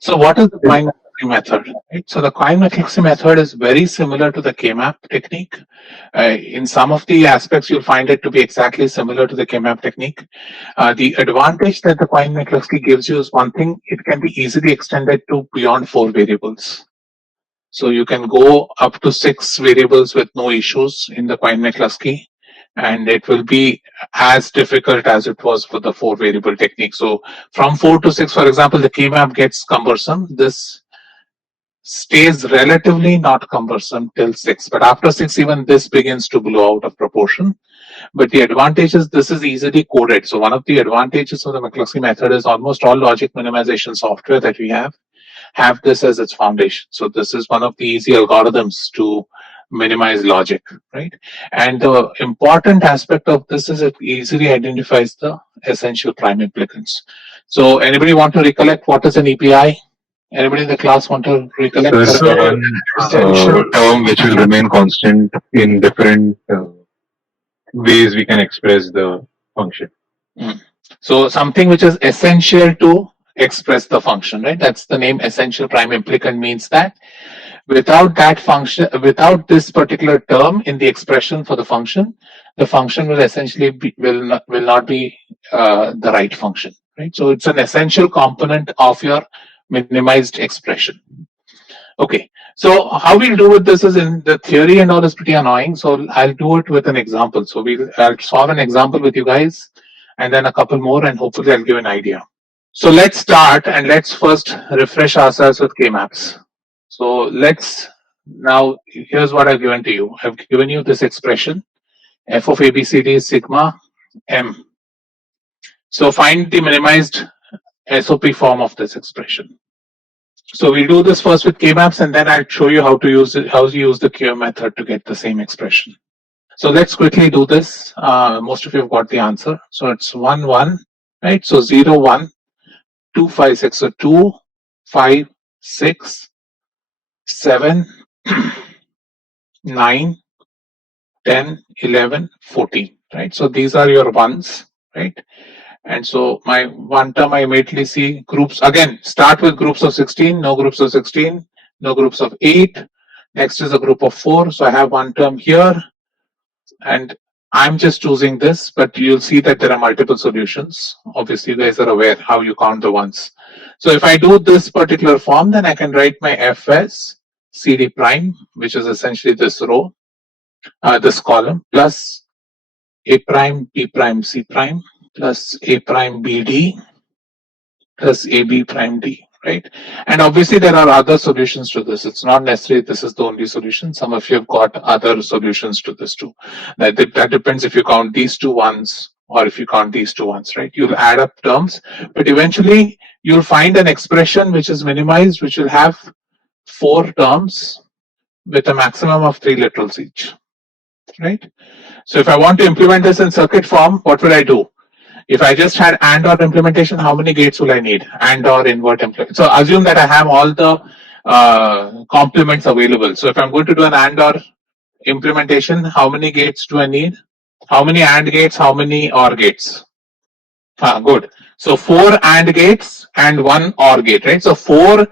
So what is the Quine-McCluskey method? Right? So the Quine-McCluskey method is very similar to the K-map technique. In some of the aspects, you'll find it to be exactly similar to the K-map technique. The advantage that the Quine-McCluskey gives you is one thing, it can be easily extended to beyond 4 variables. So you can go up to 6 variables with no issues in the Quine-McCluskey, and it will be as difficult as it was for the 4 variable technique. So from 4 to 6, for example, the K-map gets cumbersome. This stays relatively not cumbersome till 6, but after 6, even this begins to blow out of proportion. But the advantage is this is easily coded. So one of the advantages of the McCluskey method is almost all logic minimization software that we have this as its foundation. So this is one of the easy algorithms to minimize logic, right? And the important aspect of this is it easily identifies the essential prime implicants. So anybody want to recollect what is an EPI? Anybody in the class want to recollect? There's one term which will remain constant in different ways we can express the function. So something which is essential to express the function, right? That's the name. Essential prime implicant means that without that function, without this particular term in the expression for the function will essentially will not be the right function, right? So it's an essential component of your minimized expression. Okay, so how we'll do with this is in the theory and all is pretty annoying. So I'll do it with an example. So I'll solve an example with you guys, and then a couple more, and hopefully I'll give an idea. So let's start and let's first refresh ourselves with K-maps. So let's now, here's what I've given to you. I've given you this expression, f of ABCD is sigma m. So find the minimized SOP form of this expression. So we'll do this first with K-maps, and then I'll show you how to use it, how to use the Q method to get the same expression. So let's quickly do this. Most of you have got the answer. So it's 1, 1, right? So 0, 1, 2, 5, 6. So 2, 5, 6, 7, 9, 10, 11, 14, right? So these are your ones, right? And so my one term, I immediately see groups. Again, start with groups of 16, no groups of 16, no groups of 8. Next is a group of 4. So I have one term here. And I'm just choosing this, but you'll see that there are multiple solutions. Obviously, you guys are aware how you count the ones. So if I do this particular form, then I can write my f as CD prime, which is essentially this row, this column, plus A prime, B prime, C prime, plus A prime BD plus AB prime D, right? And obviously there are other solutions to this. It's not necessarily this is the only solution. Some of you have got other solutions to this too. That depends if you count these two ones or if you count these two ones, right? You'll add up terms, but eventually you'll find an expression which is minimized, which will have 4 terms with a maximum of 3 literals each, right? So if I want to implement this in circuit form, what will I do? If I just had AND OR implementation, how many gates will I need? AND OR invert implement. So assume that I have all the complements available. So if I'm going to do an AND OR implementation, how many gates do I need? How many AND gates? How many OR gates? Good. So 4 AND gates and 1 OR gate, right? So 4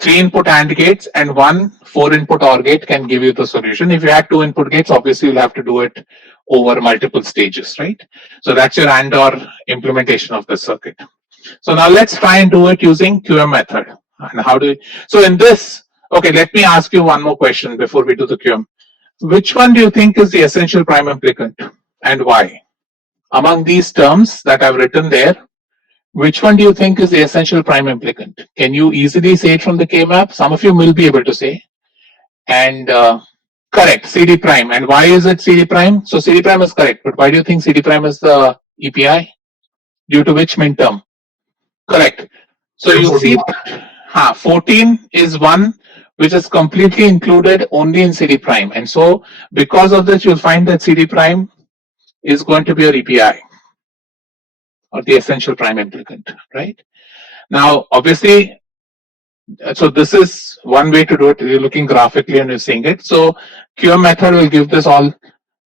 3-input AND gates and 1 4-input OR gate can give you the solution. If you had 2 input gates, obviously you'll have to do it over multiple stages, right? So that's your AND OR implementation of the circuit. So now let's try and do it using QM method. And how do we, so in this, okay, let me ask you one more question before we do the QM. Which one do you think is the essential prime implicant and why? Among these terms that I've written there, which one do you think is the essential prime implicant? Can you easily say it from the K-map? Some of you will be able to say. And correct, CD prime. And why is it CD prime? So CD prime is correct, but why do you think CD prime is the EPI? Due to which minterm? Correct. So you see, 14 is one which is completely included only in CD prime. And so because of this, you'll find that CD prime is going to be your EPI, or the essential prime implicant, right? Now, obviously, so this is one way to do it. You're looking graphically and you're seeing it. So QM method will give this all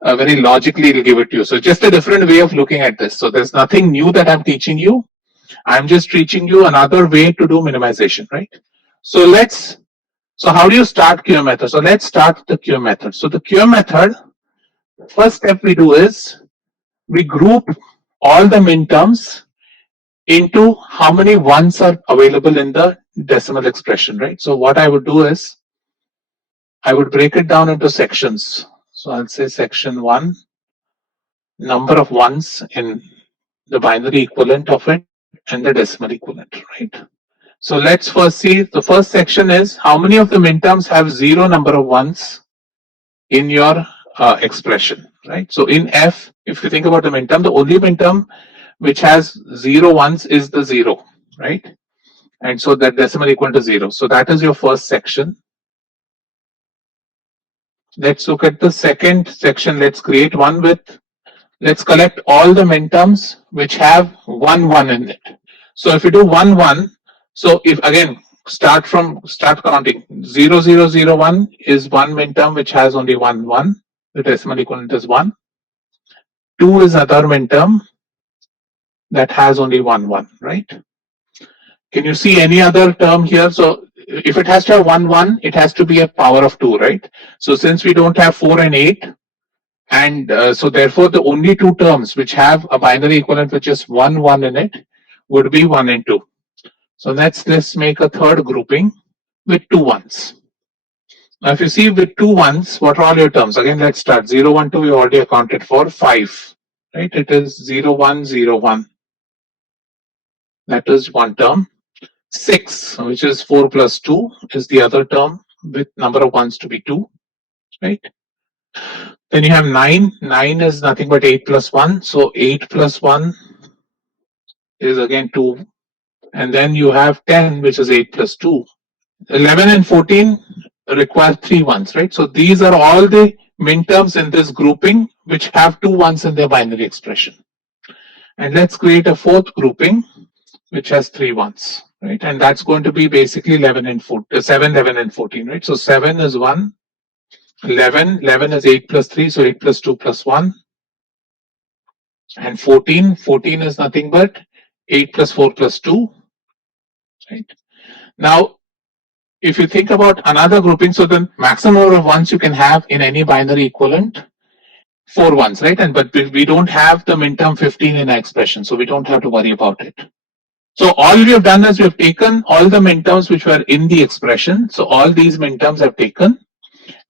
very logically, it'll give it to you. So just a different way of looking at this. So there's nothing new that I'm teaching you. I'm just teaching you another way to do minimization, right? So how do you start QM method? So let's start the QM method. So the QM method, first step we do is we group all the minterms into how many ones are available in the decimal expression, right? So what I would do is I would break it down into sections. So I'll say section 1, number of ones in the binary equivalent of it and the decimal equivalent, right? So let's first see, the first section is how many of the minterms have 0 number of ones in your expression, right? So in F, if you think about the minterm, the only minterm which has 0 ones is the 0, right? And so that decimal equal to 0. So that is your first section. Let's look at the second section. Let's create one with, let's collect all the minterms which have 1 1 in it. So if you do 1 1, so if again start counting, 0 0 0 1 is one minterm which has only 1 1. The decimal equivalent is 1. 2 is another minterm that has only 1 1, right? Can you see any other term here? So if it has to have 1 1, it has to be a power of 2, right? So since we don't have 4 and 8, and so therefore the only two terms which have a binary equivalent with just 1 1 in it would be 1 and 2. So let's make a third grouping with 2 ones. Now if you see with 2 ones, what are all your terms? Again, let's start. 0 1 2 we already accounted for. 5, right? It is 0 1 0 1. That is one term. 6, which is 4 plus 2, is the other term with number of ones to be 2, right? Then you have 9. 9 is nothing but 8 plus 1. So 8 plus 1 is again 2. And then you have 10, which is 8 plus 2. 11 and 14 require 3 ones, right? So these are all the minterms in this grouping which have 2 ones in their binary expression. And let's create a fourth grouping which has 3 ones, right? And that's going to be basically 11 and 14, 7, 11 and 14, right? So 7 is 1, 11 is 8 plus 3, so 8 plus 2 plus 1. And 14 is nothing but 8 plus 4 plus 2, right? Now, if you think about another grouping, so the maximum number of ones you can have in any binary equivalent, 4 ones, right? And but we don't have the minterm 15 in our expression, so we don't have to worry about it. So all we have done is we have taken all the minterms which were in the expression. So all these minterms have taken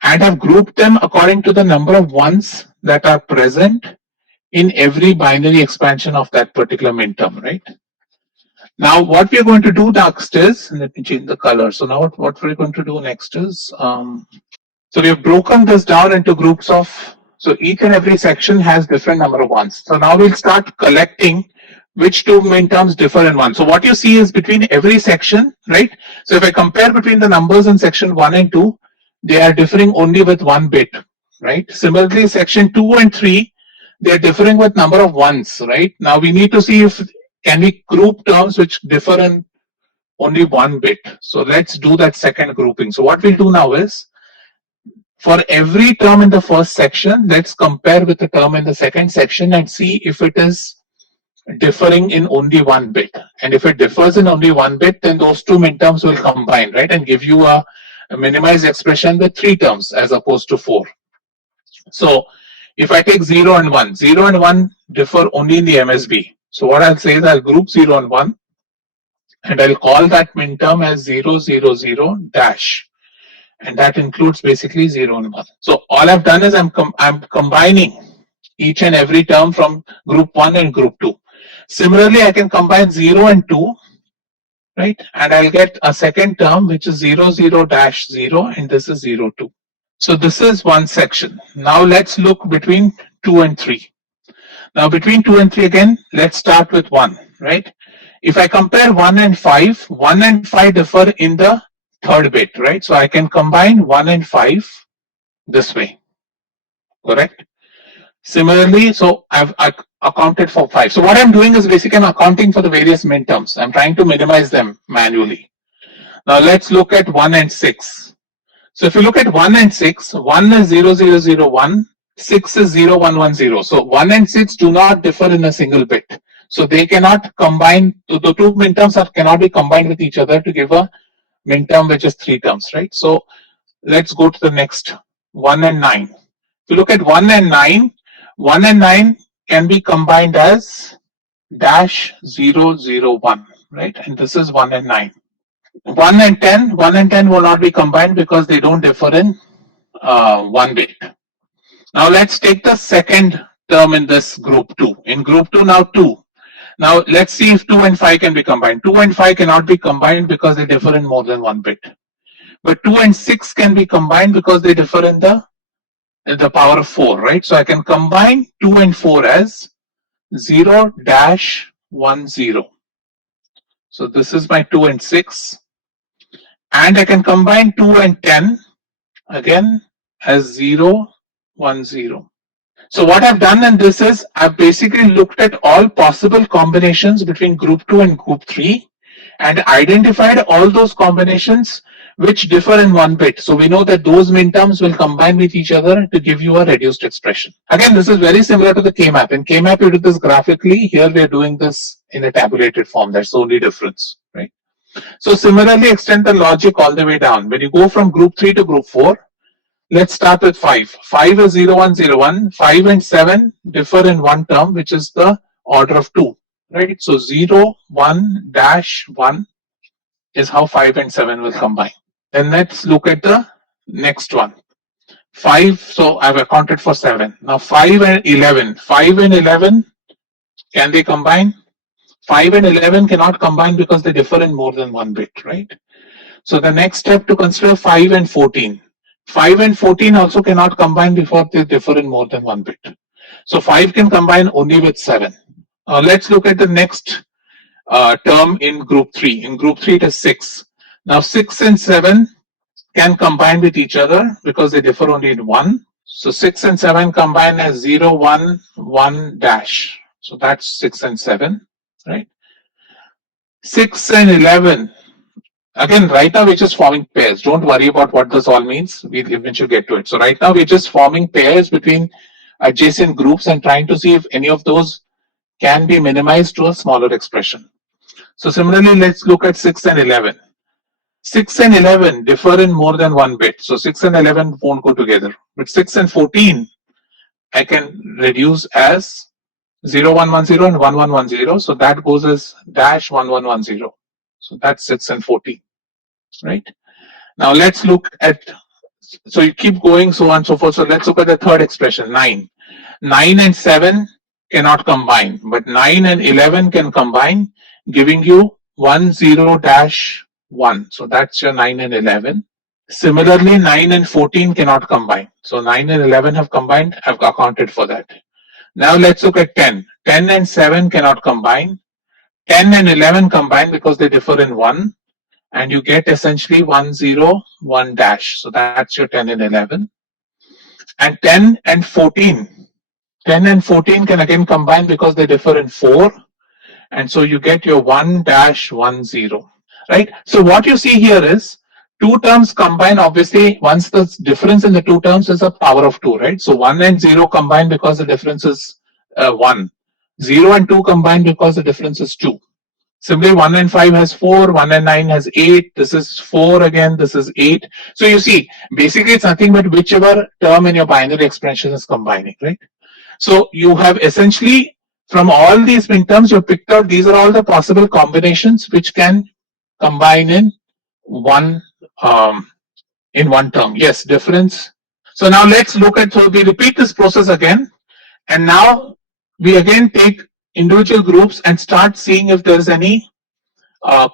and have grouped them according to the number of ones that are present in every binary expansion of that particular minterm, right? Now what we are going to do next is, let me change the color. So now what we're going to do next is, so we have broken this down into groups of, so each and every section has different number of ones. So now we'll start collecting which two minterms differ in one. So what you see is between every section, right? So if I compare between the numbers in section 1 and 2, they are differing only with 1 bit, right? Similarly, section 2 and 3, they are differing with number of ones, right? Now we need to see if can we group terms which differ in only 1 bit. So let's do that second grouping. So what we'll do now is, for every term in the first section, let's compare with the term in the second section and see if it is differing in only 1 bit. And if it differs in only 1 bit, then those two minterms will combine, right? And give you a minimized expression with 3 terms as opposed to 4. So if I take 0 and 1, 0 and 1 differ only in the MSB. So what I'll say is I'll group 0 and 1 and I'll call that minterm as 0 0 0 dash. And that includes basically 0 and 1. So all I've done is I'm combining each and every term from group 1 and group 2. Similarly, I can combine 0 and 2, right? And I'll get a second term which is 0 0 dash 0 and this is 0 2. So this is one section. Now let's look between 2 and 3. Now between 2 and 3 again, let's start with 1, right? If I compare 1 and 5, 1 and 5 differ in the third bit, right? So I can combine 1 and 5 this way, correct? Similarly, so I've accounted for 5. So what I'm doing is basically I'm accounting for the various minterms. I'm trying to minimize them manually. Now let's look at 1 and 6. So if you look at 1 and 6, 1 is 0 0 0 1, 6 is 0 1 1 0. So 1 and 6 do not differ in a single bit. So they cannot combine, the two minterms cannot be combined with each other to give a minterm which is 3 terms, right? So let's go to the next, 1 and 9. If you look at 1 and 9, 1 and 9 can be combined as dash 0, 0, 1, right? And this is 1 and 9. 1 and 10, 1 and 10 will not be combined because they don't differ in 1 bit. Now let's take the second term in this group 2. In group 2 now 2. Now let's see if 2 and 5 can be combined. 2 and 5 cannot be combined because they differ in more than 1 bit. But 2 and 6 can be combined because they differ in the power of 4, right? So I can combine 2 and 4 as 0 dash 1 0. So this is my 2 and 6. And I can combine 2 and 10 again as 0 1 0. So what I've done in this is I've basically looked at all possible combinations between group 2 and group 3 and identified all those combinations which differ in 1 bit. So we know that those minterms will combine with each other to give you a reduced expression. Again, this is very similar to the K-map. In K-map, you do this graphically. Here we are doing this in a tabulated form. That's the only difference, right? So similarly, extend the logic all the way down. When you go from group 3 to group 4, let's start with 5. 5 is 0 1 0 1. 5 and 7 differ in 1 term, which is the order of 2, right? So 0 1 dash 1 is how 5 and 7 will combine. Then let's look at the next one. 5, so I've accounted for 7. Now 5 and 11. 5 and 11, can they combine? 5 and 11 cannot combine because they differ in more than 1 bit, right? So the next step to consider 5 and 14. 5 and 14 also cannot combine before they differ in more than 1 bit. So 5 can combine only with 7. Let's look at the next term in group 3. In group 3 it is 6. Now 6 and 7 can combine with each other because they differ only in 1. So 6 and 7 combine as 0 1 1 dash. So that's 6 and 7, right? 6 and 11. Again, right now we're just forming pairs. Don't worry about what this all means. We'll eventually get to it. So right now we're just forming pairs between adjacent groups and trying to see if any of those can be minimized to a smaller expression. So similarly, let's look at 6 and 11. 6 and 11 differ in more than 1 bit. So 6 and 11 won't go together. But 6 and 14, I can reduce as 0 1 1 0 and 1 1 1 0. So that goes as dash 1 1 1 0. So that's 6 and 14. Right? Now let's look at, so you keep going, so on and so forth. So let's look at the third expression, 9. 9 and 7 cannot combine, but 9 and 11 can combine, giving you 1 0 dash 1. So that's your 9 and 11. Similarly, 9 and 14 cannot combine. So 9 and 11 have combined, I've accounted for that. Now let's look at 10. 10 and 7 cannot combine. 10 and 11 combine because they differ in 1. And you get essentially 1 0 1 dash. So that's your 10 and 11. And 10 and 14. 10 and 14 can again combine because they differ in 4. And so you get your 1 dash 1 0. Right? So what you see here is two terms combine. Obviously, once the difference in the two terms is a power of 2, right? So 1 and 0 combine because the difference is 1. 0 and 2 combine because the difference is 2. Similarly, 1 and 5 has 4, 1 and 9 has 8, this is 4 again, this is 8. So you see, basically it's nothing but whichever term in your binary expression is combining, right? So you have essentially, from all these minterms you picked out, these are all the possible combinations which can combine in one term. Yes, difference. So now let's look at, so we repeat this process again, and now we again take individual groups and start seeing if there's any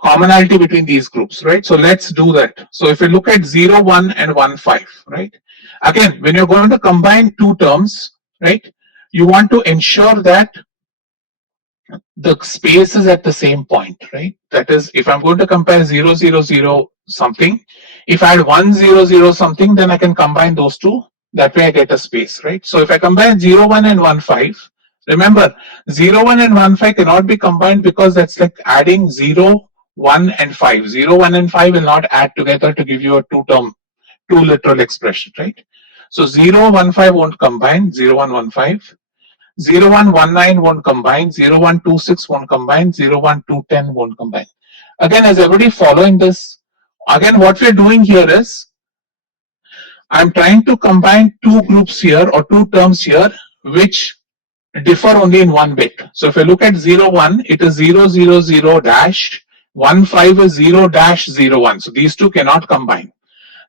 commonality between these groups, right? So let's do that. So if you look at 0 1 and 1 5, right? Again, when you're going to combine two terms, right, you want to ensure that the space is at the same point, right? That is, if I'm going to compare 0 0 0 something, if I had 1 0 0 something, then I can combine those two. That way I get a space, right? So if I combine 0 1 and 1 5, remember 0 1 and 1 5 cannot be combined because that's like adding 0 1 and 5. 0 1 and 5 will not add together to give you a two literal expression, right? So 0 1 5 won't combine, 0 1 1 5. 0119 won't combine, 0126 won't combine, 01210 won't combine. Again, is everybody following this? Again, what we're doing here is I'm trying to combine two groups here or two terms here which differ only in one bit. So if I look at 01, it is 000 dash, 15 is 0 dash 01. So these two cannot combine.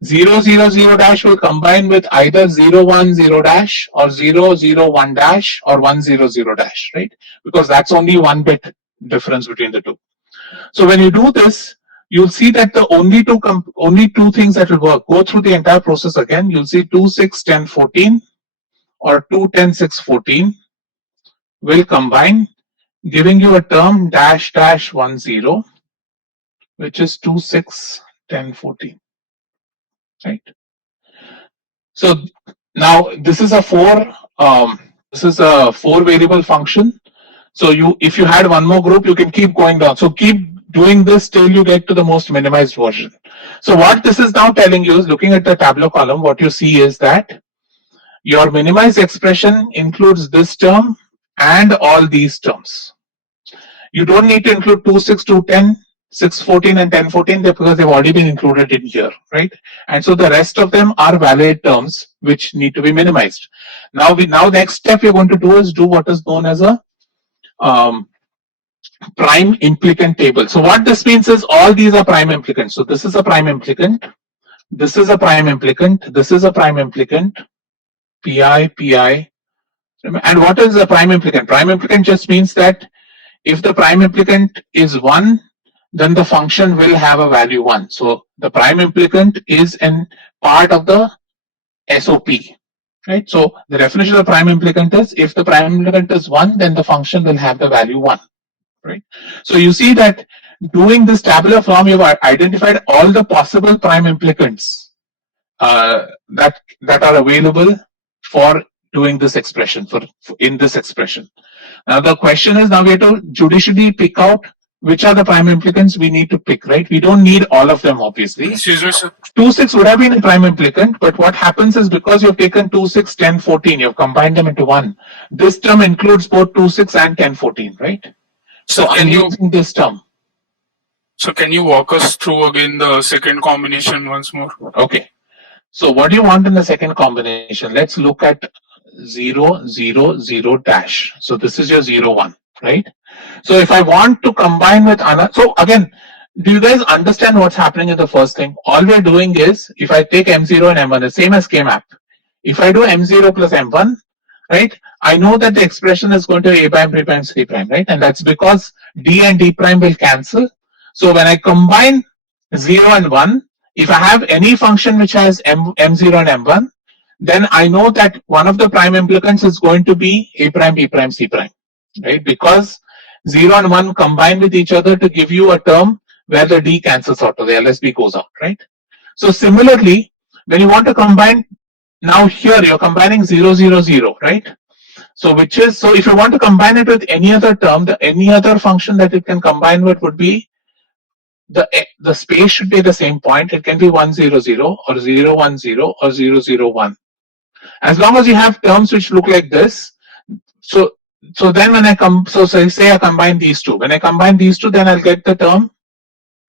000 dash will combine with either 010 dash or 001 dash or 100 dash, right? Because that's only one bit difference between the two. So when you do this, you'll see that the only two things that will work. Go through the entire process again. You'll see 2, 6, 10, 14 or 2, 10, 6, 14 will combine, giving you a term dash dash 10, which is 2, 6, 10, 14. Right. So now this is a four variable function. So if you had one more group, you can keep going down. So keep doing this till you get to the most minimized version. So what this is now telling you is, looking at the tabular column, what you see is that your minimized expression includes this term and all these terms. You don't need to include 2, 6, 2, 10, 6, 14 and 10, 14 because they've already been included in here, right? And so the rest of them are valid terms which need to be minimized. Now next step we're going to do is do what is known as a prime implicant table. So what this means is all these are prime implicants. So this is a prime implicant, this is a prime implicant, this is a prime implicant, PI. And what is a prime implicant? Prime implicant just means that if the prime implicant is 1, then the function will have a value 1. So the prime implicant is an part of the SOP, right? So the definition of the prime implicant is, if the prime implicant is 1, then the function will have the value 1, right? So you see that doing this tabular form, you've identified all the possible prime implicants that are available for doing this expression, in this expression. Now the question is, now we have to judicially pick out which are the prime implicants we need to pick, right? We don't need all of them, obviously. Excuse me, sir. 2, 6 would have been a prime implicant, but what happens is, because you've taken 2, 6, 10, 14, you've combined them into one. This term includes both 2, 6 and 10, 14, right? So I'm using this term. So can you walk us through again the second combination once more? Okay. So what do you want in the second combination? Let's look at 0, 0, 0 dash. So this is your 0, 1, right? So if I want to combine with another, so again, do you guys understand what's happening in the first thing? All we're doing is, if I take M0 and M1, the same as K-map. If I do M0 plus M1, right, I know that the expression is going to be A prime, B prime, C prime, right? And that's because D and D prime will cancel. So when I combine 0 and 1, if I have any function which has M0 and M1, then I know that one of the prime implicants is going to be A prime, B prime, C prime, right? Because 0 and 1 combine with each other to give you a term where the D cancels out or the LSB goes out, right? So similarly, when you want to combine, now here you're combining 0, 0, 0, right? So if you want to combine it with any other term, any other function that it can combine with would be, the space should be the same point. It can be 1, 0, 0 or 0, 1, 0 or 0, 0, 1. As long as you have terms which look like this, so then when I say I combine these two. When I combine these two, then I'll get the term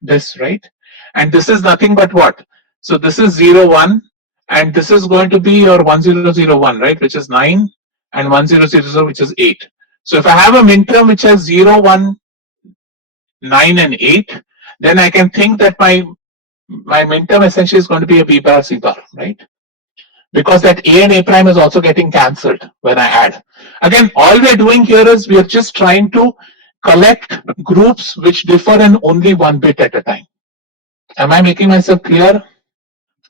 this, right? And this is nothing but what? So this is 0, 1, and this is going to be your 1, 0, 0, 1, right? Which is 9, and 1, 0, 0, 0, which is 8. So if I have a minterm which has 0, 1, 9, and 8, then I can think that my minterm essentially is going to be a B bar, C bar, right? Because that A and A prime is also getting cancelled when I add. Again, all we're doing here is we're just trying to collect groups which differ in only one bit at a time. Am I making myself clear?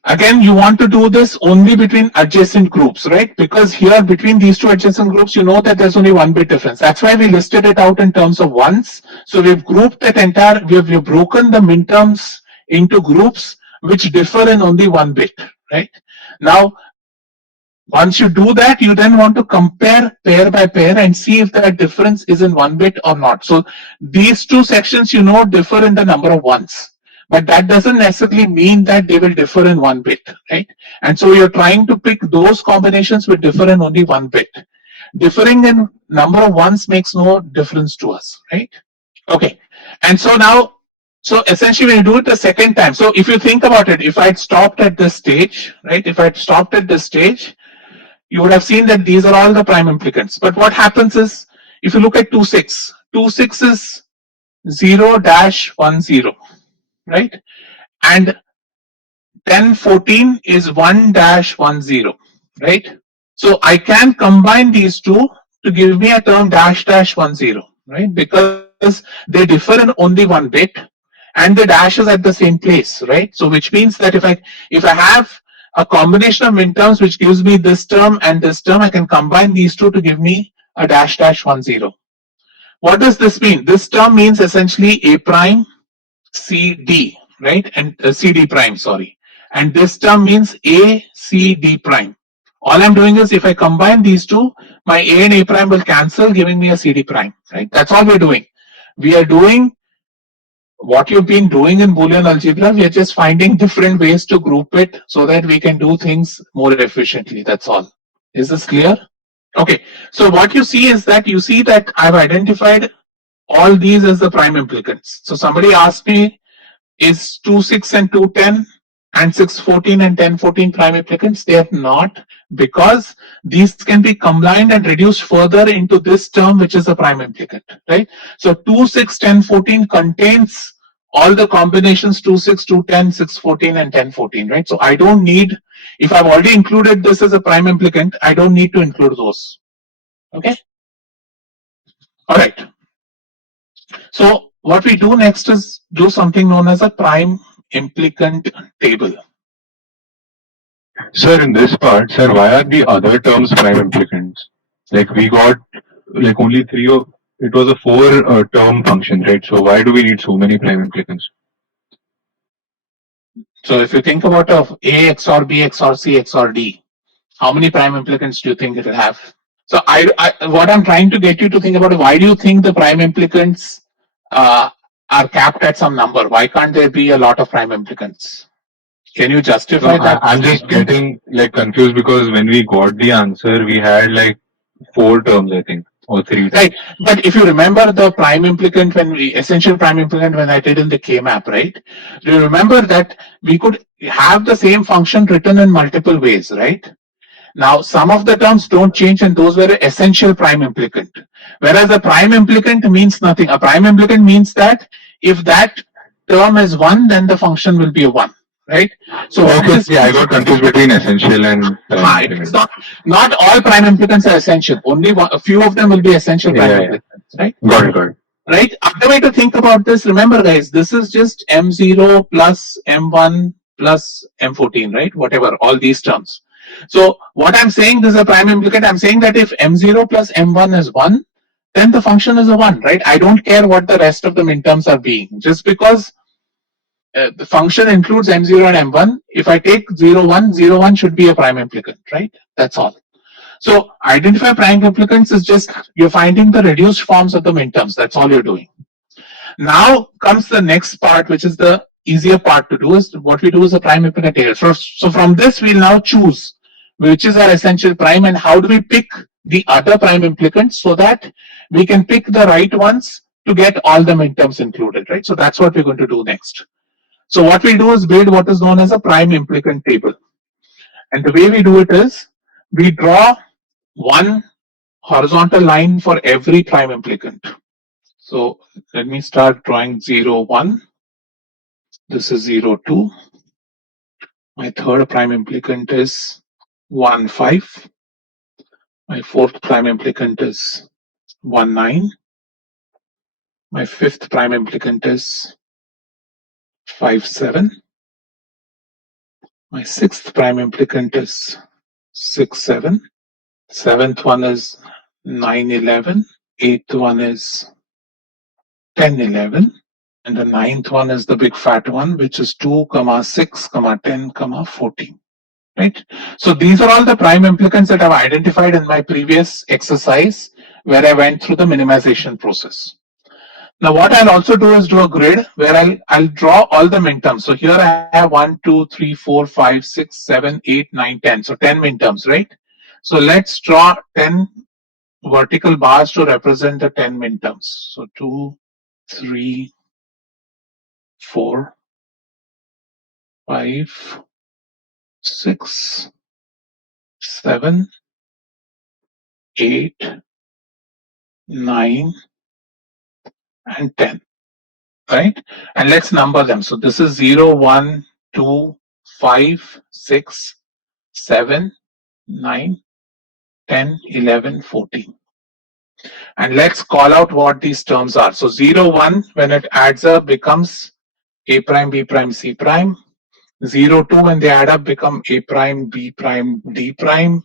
Again, you want to do this only between adjacent groups, right? Because here between these two adjacent groups, you know that there's only one bit difference. That's why we listed it out in terms of ones. So we've grouped that entire, we've broken the minterms into groups which differ in only one bit, right? Now, once you do that, you then want to compare pair by pair and see if that difference is in one bit or not. So these two sections, you know, differ in the number of ones. But that doesn't necessarily mean that they will differ in one bit, right? And so you're trying to pick those combinations which differ in only one bit. Differing in number of ones makes no difference to us, right? Okay, and so now, so essentially when you do it the second time, so if you think about it, if I'd stopped at this stage, right, if I'd stopped at this stage, you would have seen that these are all the prime implicants. But what happens is, if you look at 2,6, 2,6 is 0-10, right? And 10-14 is 1-10, right? So I can combine these two to give me a term -10, right? Because they differ in only one bit, and the dash is at the same place, right? So which means that if I have a combination of minterms which gives me this term and this term, I can combine these two to give me a -10. What does this mean? This term means essentially A prime CD, right? And CD prime, sorry. And this term means A C D prime. All I'm doing is if I combine these two, my A and A prime will cancel, giving me a CD prime, right? That's all we're doing. We are doing what you've been doing in Boolean algebra. We are just finding different ways to group it so that we can do things more efficiently. That's all. Is this clear? Okay. So what you see is that you see that I've identified all these as the prime implicants. So somebody asked me, is 2,6 and 2,10 and 6,14 and 10,14 prime implicants? They are not, because these can be combined and reduced further into this term, which is a prime implicant, right? So 2,6, 10,14 contains all the combinations 2,6, 2,10, 6,14 and 10,14, right? So I don't need, if I've already included this as a prime implicant, I don't need to include those. Okay. All right. So what we do next is do something known as a prime implicant table. Sir, in this part, sir, why are the other terms prime implicants? Like we got like only three of it was a four term function, right? So why do we need so many prime implicants? So if you think about A XOR B XOR C XOR D, how many prime implicants do you think it will have? So what I'm trying to get you to think about is, why do you think the prime implicants are capped at some number? Why can't there be a lot of prime implicants? Can you justify that? I'm just getting like confused because when we got the answer, we had like four terms, I think, or three terms. Right, but if you remember the prime implicant essential prime implicant when I did in the K-map, right? Do you remember that we could have the same function written in multiple ways, right? Now, some of the terms don't change, and those were essential prime implicant. Whereas a prime implicant means nothing. A prime implicant means that if that term is 1, then the function will be a 1, right? So okay, yeah, I got confused between essential and it's not all prime implicants are essential. Only a few of them will be essential prime implicants, right? Got it. Right? Other way to think about this, remember guys, this is just M0 plus M1 plus M14, right? Whatever, all these terms. So what I'm saying, this is a prime implicant. I'm saying that if M0 plus M1 is 1, then the function is a 1, right? I don't care what the rest of the minterms are being. Just because the function includes M0 and M1, if I take 0, 1, 0, 1 should be a prime implicant, right? That's all. So identify prime implicants is just you're finding the reduced forms of the minterms. That's all you're doing. Now comes the next part, which is the easier part to do. Is what we do is a prime implicant table. So from this we'll now choose which is our essential prime and how do we pick the other prime implicants so that we can pick the right ones to get all the minterms included, right? So that's what we're going to do next. So what we do is build what is known as a prime implicant table. And the way we do it is we draw one horizontal line for every prime implicant. So let me start drawing 0, 1. This is 0, 2. My third prime implicant is 1, 5. My fourth prime implicant is 1, 9. My fifth prime implicant is 5, 7. My sixth prime implicant is 6, 7. Seventh one is 9, 11. Eighth one is 10, 11. And the ninth one is the big fat one, which is 2, 6, 10, 14. Right? So these are all the prime implicants that I've identified in my previous exercise where I went through the minimization process. Now what I'll also do is do a grid where I'll draw all the minterms. So here I have 1, 2, 3, 4, 5, 6, 7, 8, 9, 10. So 10 minterms, right? So let's draw 10 vertical bars to represent the 10 minterms. So 2, 3, 4, 5, 6, 7, 8, 9, and 10. Right? And let's number them. So this is 0, 1, 2, 5, 6, 7, 9, 10, 11, 14. And let's call out what these terms are. So 0, 1, when it adds up, becomes A prime, B prime, C prime. 0, 2, when they add up, become A prime, B prime, D prime.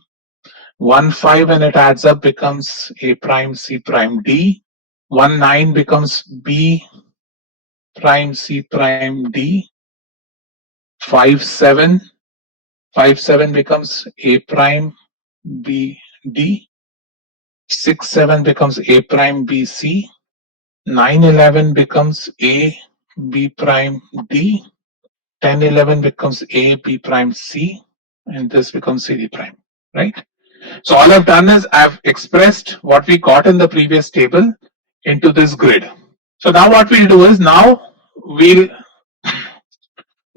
1, 5, when it adds up, becomes A prime, C prime, D. 1, 9 becomes B prime, C prime, D. 5, 7. 5, 7 becomes A prime, B, D. 6, 7 becomes A prime, B, C. 9, 11 becomes A, B prime, D. 10, 11 becomes A, B prime, C. And this becomes C, D prime, right? So all I've done is I've expressed what we got in the previous table into this grid. So now what we'll do is now we'll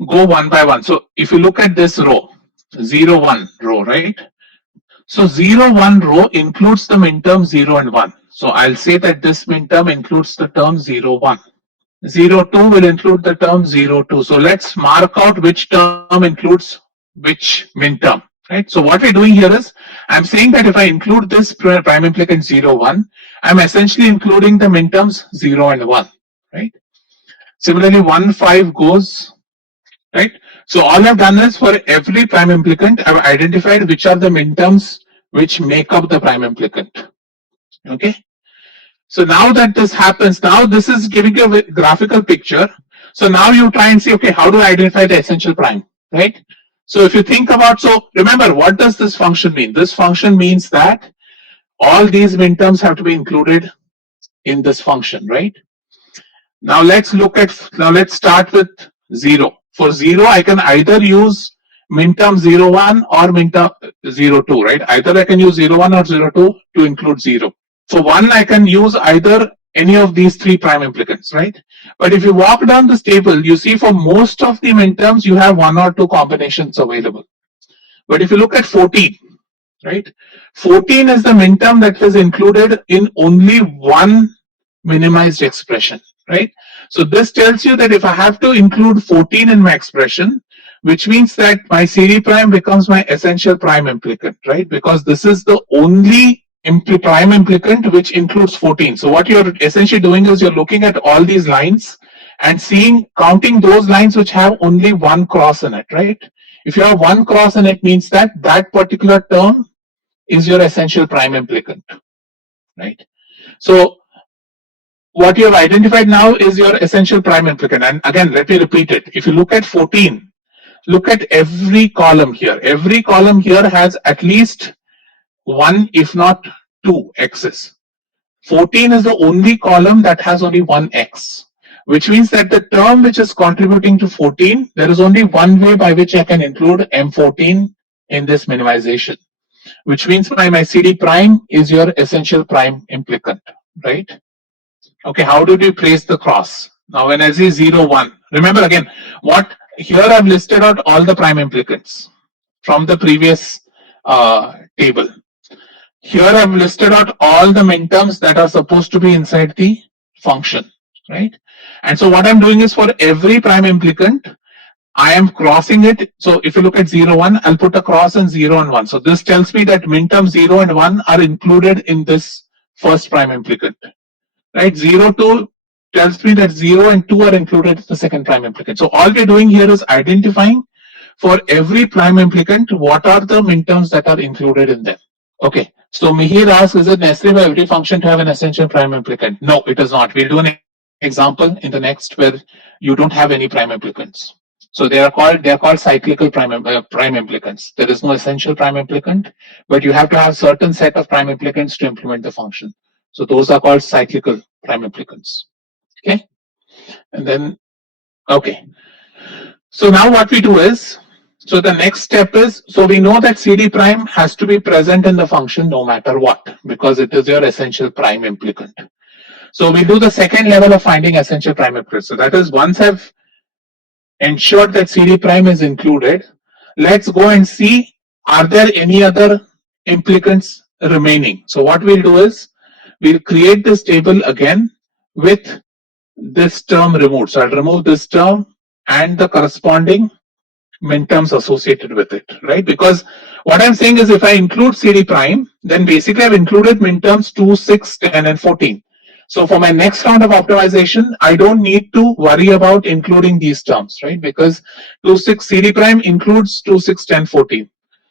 go one by one. So if you look at this row, 0, 1 row, right? So 0, 1 row includes the minterm 0 and 1. So I'll say that this minterm includes the term 0, 1. 0, 2 will include the term 0, 2. So let's mark out which term includes which minterm, right? So what we're doing here is I'm saying that if I include this prime implicant 0, 1, I'm essentially including the minterms 0 and 1, right? Similarly, 1, 5 goes, right? So all I've done is for every prime implicant, I've identified which are the minterms which make up the prime implicant. Okay. So now that this happens, now this is giving you a graphical picture. So now you try and see, okay, how do I identify the essential prime, right? So if you think about, so remember, what does this function mean? This function means that all these minterms have to be included in this function, right? Now let's start with 0. For 0, I can either use minterm 01 or minterm 02, right? Either I can use 01 or 02 to include 0. For 1, I can use either any of these three prime implicants, right? But if you walk down this table, you see for most of the minterms, you have 1 or 2 combinations available. But if you look at 14, right? 14 is the minterm that is included in only one minimized expression, right? So this tells you that if I have to include 14 in my expression, which means that my CD prime becomes my essential prime implicant, right? Because this is the only prime implicant which includes 14. So what you're essentially doing is you're looking at all these lines and counting those lines which have only one cross in it, right? If you have one cross in it, means that that particular term is your essential prime implicant, right? So what you have identified now is your essential prime implicant. And again, let me repeat it. If you look at 14, look at every column here. Every column here has at least one, if not two x's. 14 is the only column that has only one x, which means that the term which is contributing to 14, there is only one way by which I can include M14 in this minimization, which means my CD prime is your essential prime implicant, right? Okay, how did we place the cross? Now when I say 0, 1, remember again, what here I've listed out all the prime implicants from the previous table. Here I've listed out all the minterms that are supposed to be inside the function, right? And so what I'm doing is for every prime implicant, I am crossing it. So if you look at 0, 1, I'll put a cross in 0 and 1. So this tells me that minterms 0 and 1 are included in this first prime implicant, right? 0, 2 tells me that 0 and 2 are included in the second prime implicant. So all we're doing here is identifying for every prime implicant what are the minterms that are included in them. Okay, so Mihir asks, is it necessary for every function to have an essential prime implicant? No, it is not. We'll do an example in the next where you don't have any prime implicants. So they are called cyclical prime implicants. There is no essential prime implicant, but you have to have certain set of prime implicants to implement the function. So those are called cyclical prime implicants. Okay, and then okay. So now what we do is So the next step is, so we know that CD prime has to be present in the function no matter what, because it is your essential prime implicant. So we do the second level of finding essential prime implicant. So that is, once I've ensured that CD prime is included, let's go and see, are there any other implicants remaining? So what we'll do is, we'll create this table again with this term removed. So I'll remove this term and the corresponding minterms associated with it, right? Because what I'm saying is, if I include CD prime, then basically I've included minterms 2, 6, 10, and 14. So for my next round of optimization, I don't need to worry about including these terms, right? Because 2, 6 CD prime includes 2, 6, 10, 14.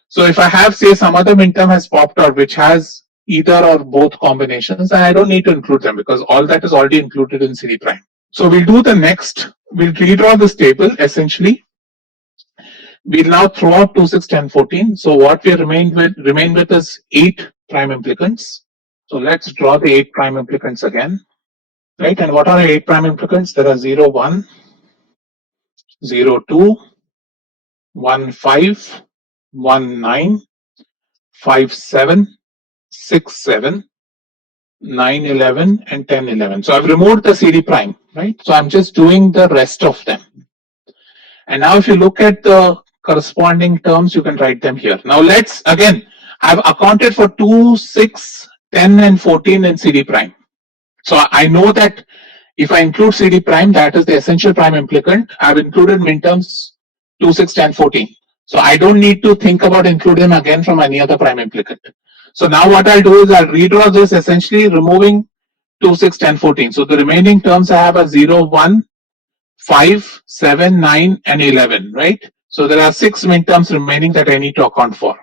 So if I have, say, some other minterm has popped out which has either or both combinations, I don't need to include them because all that is already included in CD prime. So we'll do the next, we'll redraw this table essentially. We'll now throw out 2, 6, 10, 14. So what we remain with is 8 prime implicants. So let's draw the 8 prime implicants again, right? And what are the 8 prime implicants? There are 0, 1, 0, 2, 1, 5, 1, 9, 5, 7, 6, 7, 9, 11, and 10, 11. So I've removed the CD prime, right? So I'm just doing the rest of them. And now if you look at the corresponding terms, you can write them here. Now let's, again, I've accounted for 2, 6, 10, and 14 in CD prime. So I know that if I include CD prime, that is the essential prime implicant, I've included minterms 2, 6, 10, 14. So I don't need to think about including them again from any other prime implicant. So now what I'll do is I'll redraw this essentially removing 2, 6, 10, 14. So the remaining terms I have are 0, 1, 5, 7, 9, and 11, right? So there are 6 minterms remaining that I need to account for.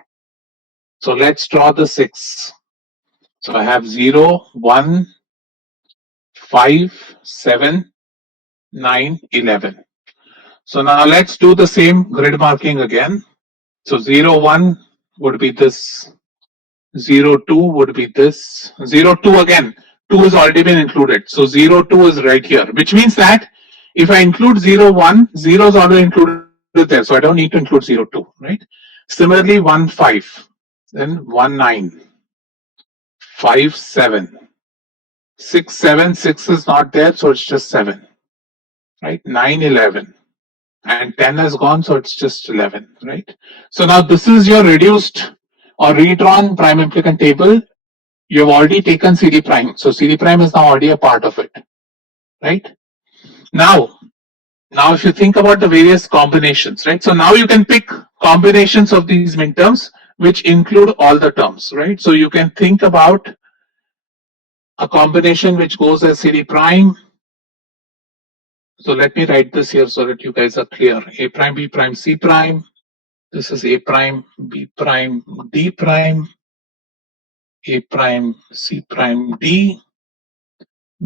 So let's draw the 6. So I have 0, 1, 5, 7, 9, 11. So now let's do the same grid marking again. So 0, 1 would be this. 0, 2 would be this. 0, 2 again. 2 has already been included. So 0, 2 is right here, which means that if I include 0, 1, 0 is already included there. So I don't need to include 0, 2, right? Similarly, 1, 5, then 1, 9, 5, 7, 6, 7, 6 is not there. So it's just 7, right? 9, 11. And 10 has gone, so it's just 11, right? So now this is your reduced or redrawn prime implicant table. You've already taken CD prime. So CD prime is now already a part of it, right? Now if you think about the various combinations, right? So now you can pick combinations of these minterms which include all the terms, right? So you can think about a combination which goes as CD prime. So let me write this here so that you guys are clear. A prime, B prime, C prime. This is A prime, B prime, D prime, A prime, C prime, D,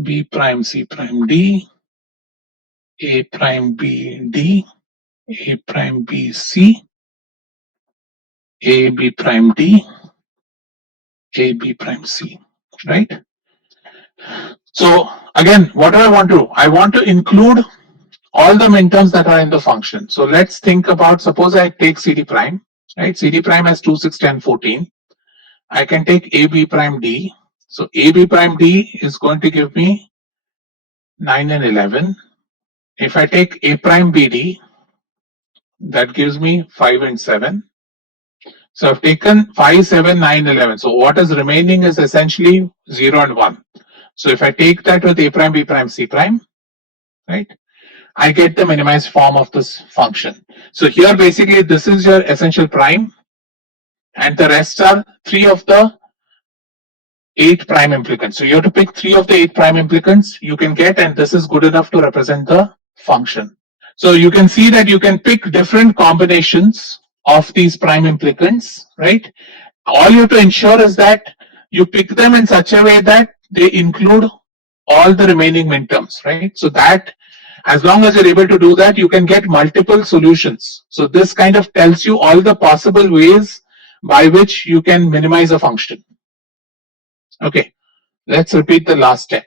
B prime, C prime, D, A prime, B, D, A prime, B, C, A, B prime, D, A, B prime, C, right? So again, what do I want to do? I want to include all the minterms that are in the function. So let's think about, suppose I take CD prime, right? CD prime has 2, 6, 10, 14. I can take A, B prime, D. So A, B prime, D is going to give me 9 and 11. If I take A prime, B, D, that gives me 5 and 7. So I've taken 5, 7, 9, 11. So what is remaining is essentially 0 and 1. So if I take that with A prime, B prime, C prime, right, I get the minimized form of this function. So here basically this is your essential prime and the rest are 3 of the 8 prime implicants. So you have to pick 3 of the 8 prime implicants you can get, and this is good enough to represent the function. So you can see that you can pick different combinations of these prime implicants, right? All you have to ensure is that you pick them in such a way that they include all the remaining minterms, right? So that as long as you're able to do that, you can get multiple solutions. So this kind of tells you all the possible ways by which you can minimize a function. Okay, let's repeat the last step.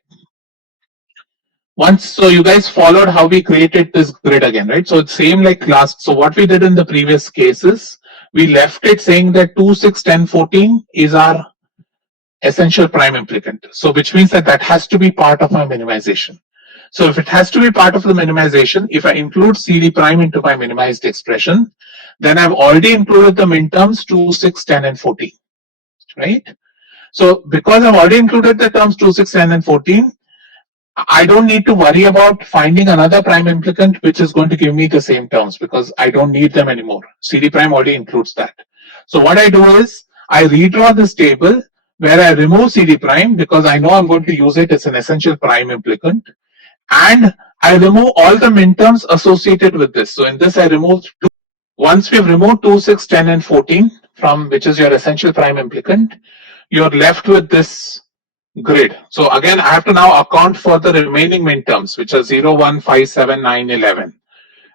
so you guys followed how we created this grid again, right? So it's same like last. So what we did in the previous cases, we left it saying that 2, 6, 10, 14 is our essential prime implicant. So which means that that has to be part of my minimization. So if it has to be part of the minimization, if I include CD prime into my minimized expression, then I've already included the minterms 2, 6, 10, and 14, right? So because I've already included the terms 2, 6, 10, and 14, I don't need to worry about finding another prime implicant which is going to give me the same terms because I don't need them anymore. CD prime already includes that. So what I do is I redraw this table where I remove CD prime because I know I'm going to use it as an essential prime implicant, and I remove all the minterms associated with this. So in this I removed 2. Once we've removed 2, 6, 10, and 14 from which is your essential prime implicant, you're left with this grid. So again, I have to now account for the remaining minterms, which are 0, 1, 5, 7, 9, 11.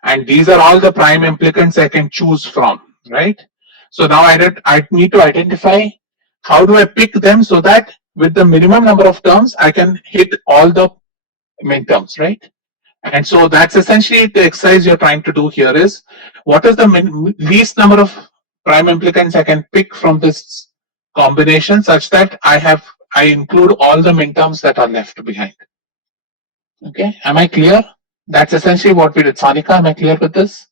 And these are all the prime implicants I can choose from, right? So now I need to identify how do I pick them so that with the minimum number of terms, I can hit all the minterms, right? And so that's essentially the exercise you're trying to do here is, what is the least number of prime implicants I can pick from this combination such that I include all the minterms that are left behind. Okay, am I clear? That's essentially what we did. Sanika, am I clear with this?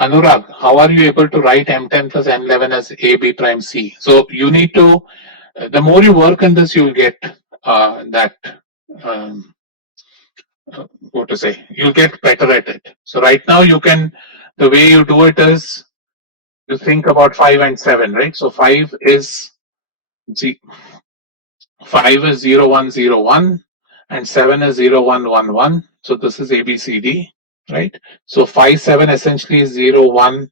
Anurag, how are you able to write M10 plus M11 as A, B prime, C? So you need to, the more you work in this, you'll get that, what to say, you'll get better at it. So right now you can, the way you do it is, you think about 5 and 7, right? So 5 is 0, 1, 0, 1, and 7 is 0, 1, 1, 1. So this is A, B, C, D, right? So 5, 7 essentially is 0, 1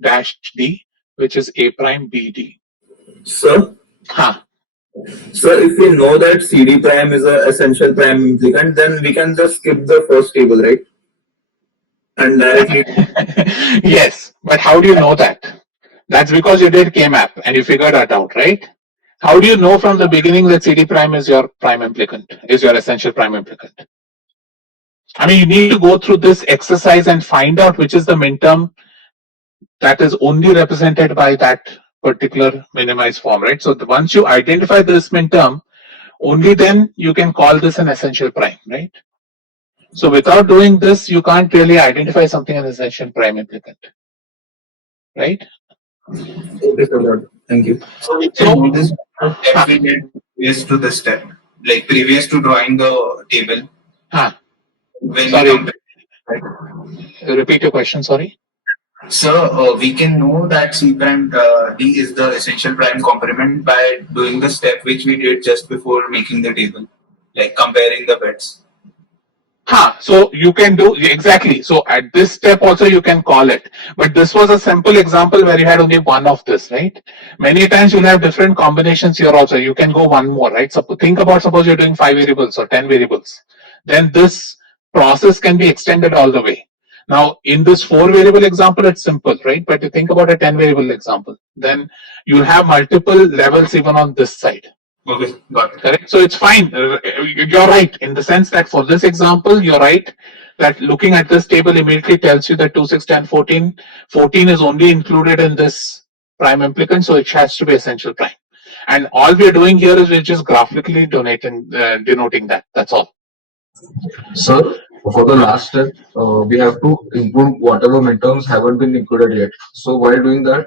dash D, which is A prime B, D. Sir? Huh. Sir, if we know that CD prime is an essential prime implicant, then we can just skip the first table, right? And directly. Yes, but how do you know that? That's because you did K-map and you figured that out, right? How do you know from the beginning that CD prime is your prime implicant, is your essential prime implicant? I mean, you need to go through this exercise and find out which is the minterm that is only represented by that particular minimized form, right? So once you identify this minterm, only then you can call this an essential prime, right? So without doing this, you can't really identify something as essential prime implicant, right? Okay, sir. Thank you. So we can do this step we did previous to the step, like previous to drawing the table. When Sorry, repeat your question, sorry. So we can know that C prime D is the essential prime complement by doing the step which we did just before making the table, like comparing the bits. So you can do exactly. So at this step also you can call it, but this was a simple example where you had only one of this, right? Many times you'll have different combinations here also. You can go one more, right? So think about, suppose you're doing 5 variables or 10 variables, then this process can be extended all the way. Now in this 4 variable example, it's simple, right? But you think about a 10 variable example, then you'll have multiple levels even on this side. Okay, got it. Correct. So it's fine. You're right in the sense that for this example, you're right that looking at this table immediately tells you that 2, 6, 10, 14, 14 is only included in this prime implicant, so it has to be essential prime. And all we're doing here is we're just graphically denoting that. That's all. Sir, for the last step, we have to include whatever midterms haven't been included yet. So while doing that,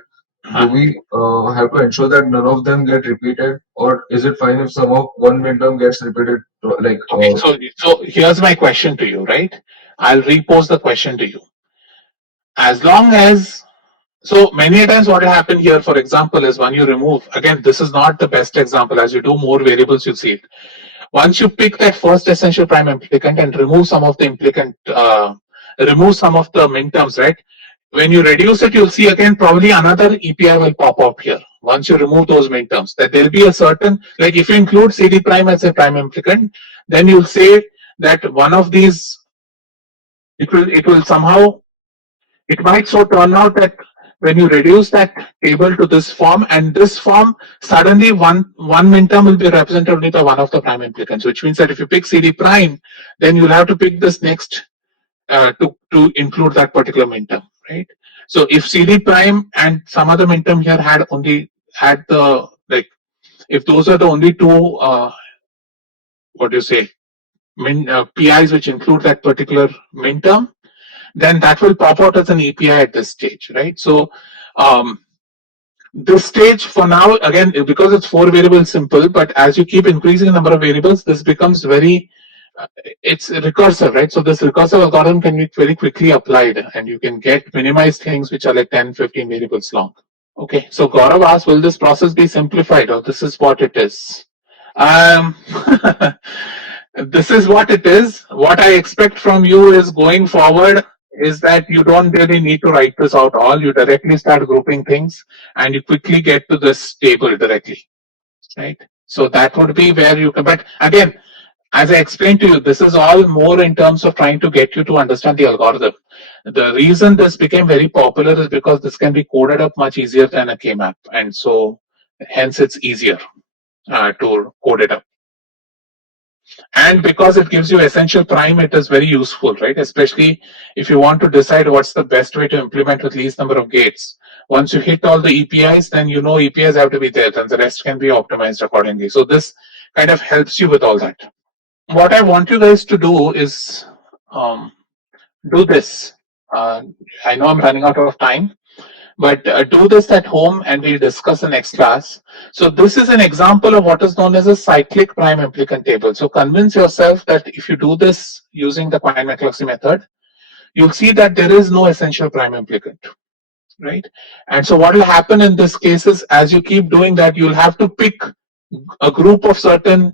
do we have to ensure that none of them get repeated, or is it fine if some of one midterm gets repeated? Like okay, so here's my question to you, right? I'll repose the question to you. As long as, so many times what will happen here, for example, is when you remove, again, this is not the best example. As you do more variables, you'll see it. Once you pick that first essential prime implicant and remove some of the implicant, remove some of the minterms, right? When you reduce it, you'll see again probably another EPI will pop up here. Once you remove those minterms, that there'll be a certain, like if you include CD prime as a prime implicant, then you'll say that one of these, it will somehow, it might so turn out that when you reduce that table to this form, and this form, suddenly one minterm will be represented only by one of the prime implicants, which means that if you pick CD prime, then you'll have to pick this next to include that particular minterm, right? So if CD prime and some other minterm here had the, like, if those are the only two what do you say, PIs which include that particular minterm, then that will pop out as an API at this stage, right? So this stage for now, again, because it's 4 variables simple, but as you keep increasing the number of variables, this becomes very, it's recursive, right? So this recursive algorithm can be very quickly applied, and you can get minimized things which are like 10, 15 variables long. Okay, so Gaurav asked, will this process be simplified, or this is what it is? This is what it is. What I expect from you is going forward is that you don't really need to write this out all. You directly start grouping things and you quickly get to this table directly, right? So that would be where you can, but again, as I explained to you, this is all more in terms of trying to get you to understand the algorithm. The reason this became very popular is because this can be coded up much easier than a K-map, and so hence it's easier to code it up. And because it gives you essential prime, it is very useful, right? Especially if you want to decide what's the best way to implement with least number of gates. Once you hit all the EPIs, then you know EPIs have to be there, and the rest can be optimized accordingly. So this kind of helps you with all that. What I want you guys to do is do this. I know I'm running out of time, but do this at home and we'll discuss in next class. So this is an example of what is known as a cyclic prime implicant table. So convince yourself that if you do this using the Quine-McCluskey method, you'll see that there is no essential prime implicant, right? And so what will happen in this case is, as you keep doing that, you'll have to pick a group of certain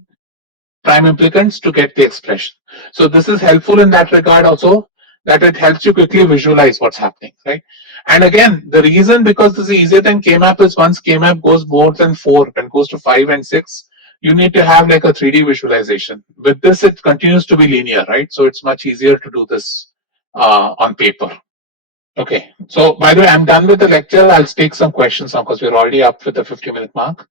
prime implicants to get the expression. So this is helpful in that regard also, that it helps you quickly visualize what's happening, right? And again, the reason because this is easier than K-map is once K-map goes more than 4 and goes to 5 and 6, you need to have like a 3D visualization. With this, it continues to be linear, right? So it's much easier to do this on paper. Okay, so by the way, I'm done with the lecture. I'll take some questions now because we're already up with the 50-minute mark.